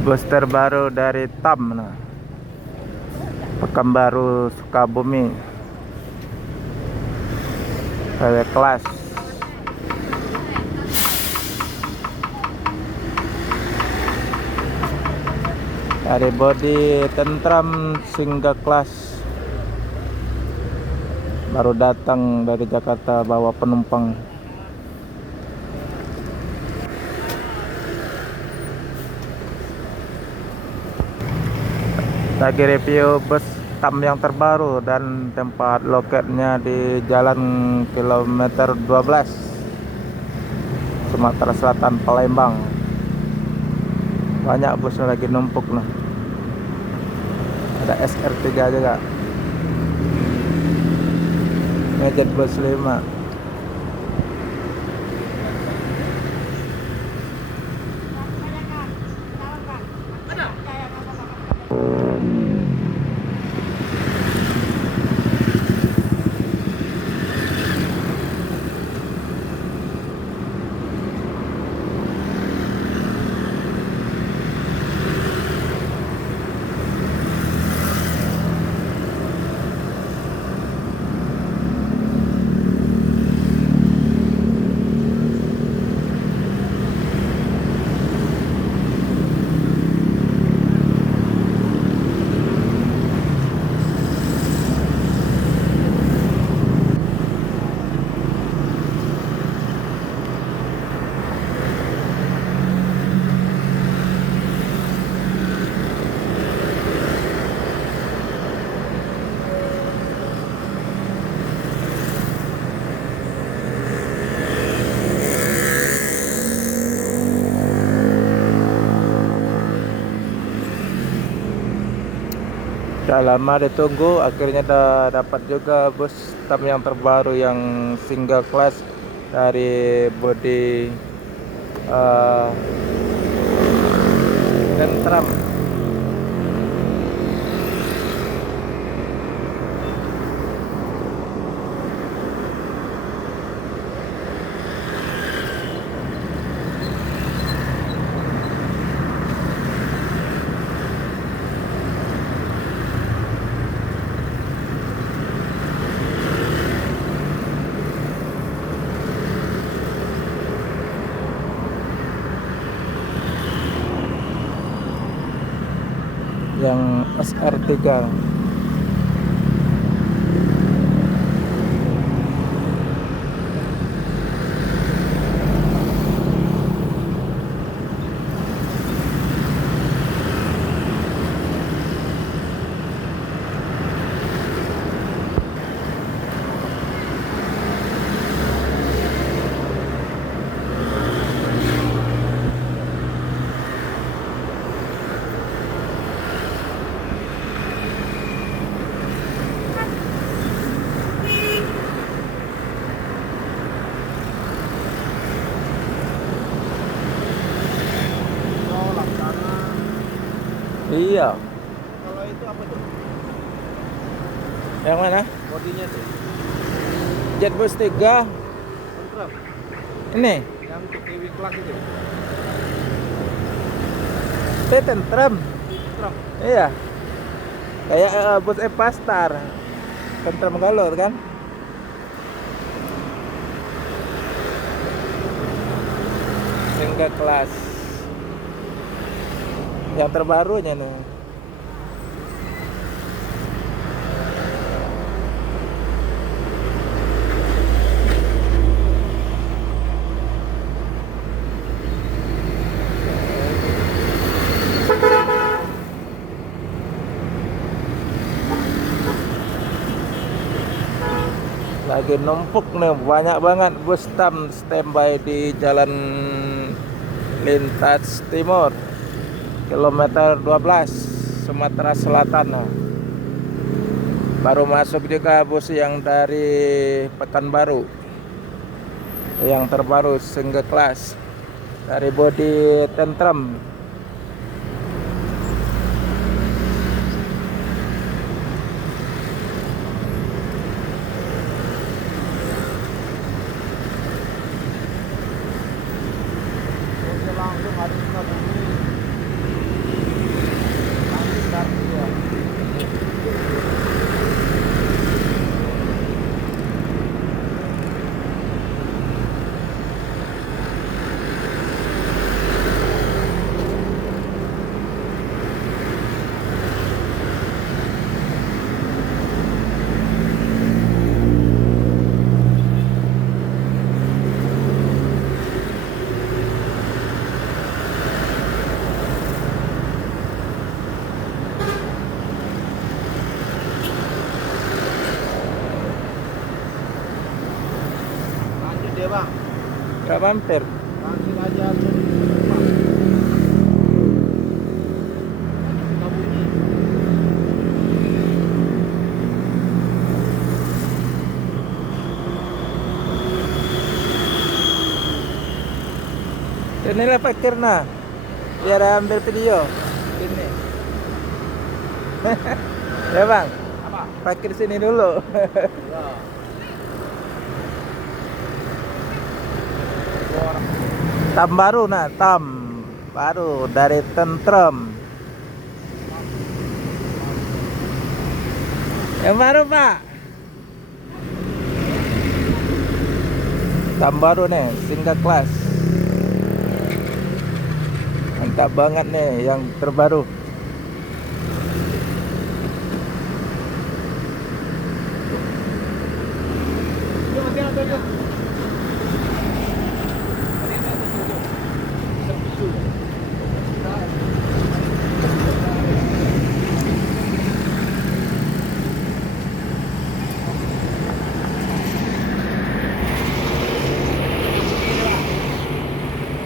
Bus terbaru dari TAM, nah, Pekanbaru Sukabumi, VW kelas. Dari bodi tentram single kelas, baru datang dari Jakarta bawa penumpang. Lagi review bus TAM yang terbaru dan tempat loketnya di Jalan kilometer 12 Sumatera Selatan, Palembang. Banyak bus lagi numpuk nih. Ada SR3 juga. Ngejet bus 5. Udah lama ditunggu, akhirnya dapat juga bus TAM yang terbaru yang single class dari bodi tentram. Yang SR3. Iya. Kalau itu apa tuh? Yang mana? Bodinya tuh. Jetbus 3. Tentram. Ini Yang TKW kelas itu. P tentram. Tentram. Iya. Kayak bus Epastar. Tentram galur kan? Single kelas. Yang terbarunya nih. Lagi numpuk nih, banyak banget bus TAM standby di Jalan Lintas Timur kilometer 12 Sumatera Selatan. Nah, baru masuk juga bus yang dari Pekanbaru yang terbaru single class dari bodi tentram. Langsung ada Sukabumi. Nggak mampir. Langsung aja tuh. Bunyi. Inilah parkirnya. Biar ambil video. Ini. Ya bang, Apa? parkir sini dulu. Ya. Orang Tam baru nah, tam baru dari Tentrem. Yang baru pak. Tam baru nih, single class. Mantap banget nih yang terbaru. Yuk, masih ada tuh.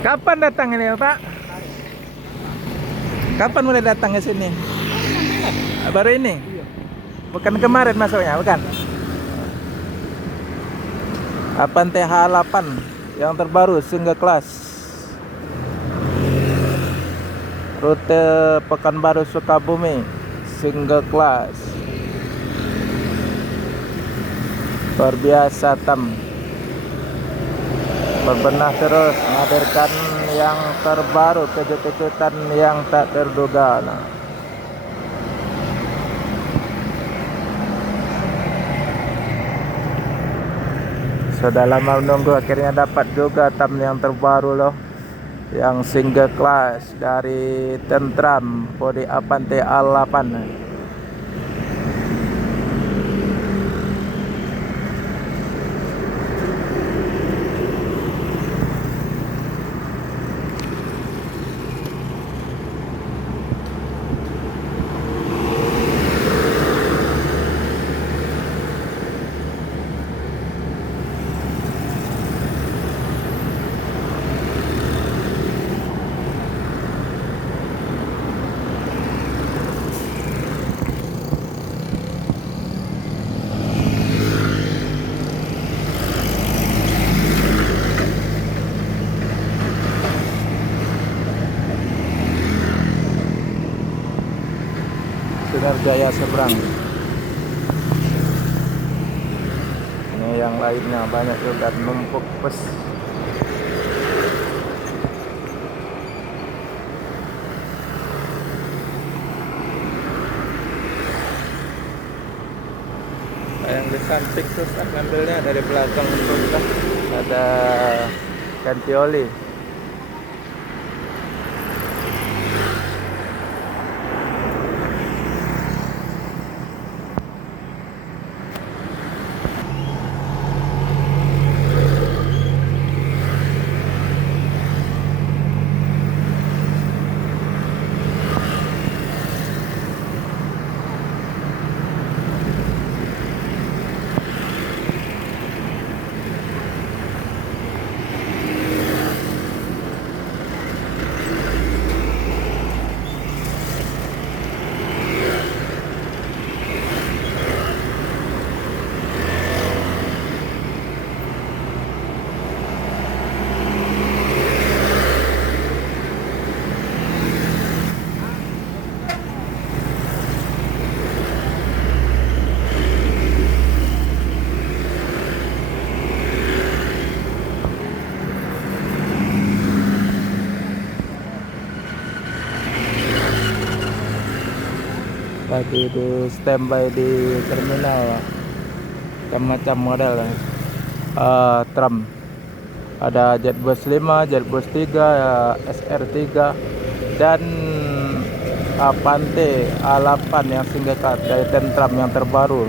Kapan datang ini pak? Kapan mulai datang ke sini? Baru ini? Bukan kemarin masuknya, bukan? Avante H8 yang terbaru single class. Rute Pekanbaru Sukabumi single class. Luar biasa Tam. Berbenah terus menghadirkan yang terbaru, kejut-kejutan yang tak terduga. Nah. Sudah lama menunggu, akhirnya dapat juga Tam yang terbaru loh, yang single class dari Tentrem, bodi Avante A8. Sinar Jaya seberang. Ini yang lainnya banyak juga numpuk bus. Yang di samping susah ngambilnya, dari belakang susah. Ada ganti oli. Lagi di standby di terminal, macam-macam model tram. Ada Jetbus 5, Jetbus 3, SR3 dan Avante A8 yang single class dari Tentrem yang terbaru.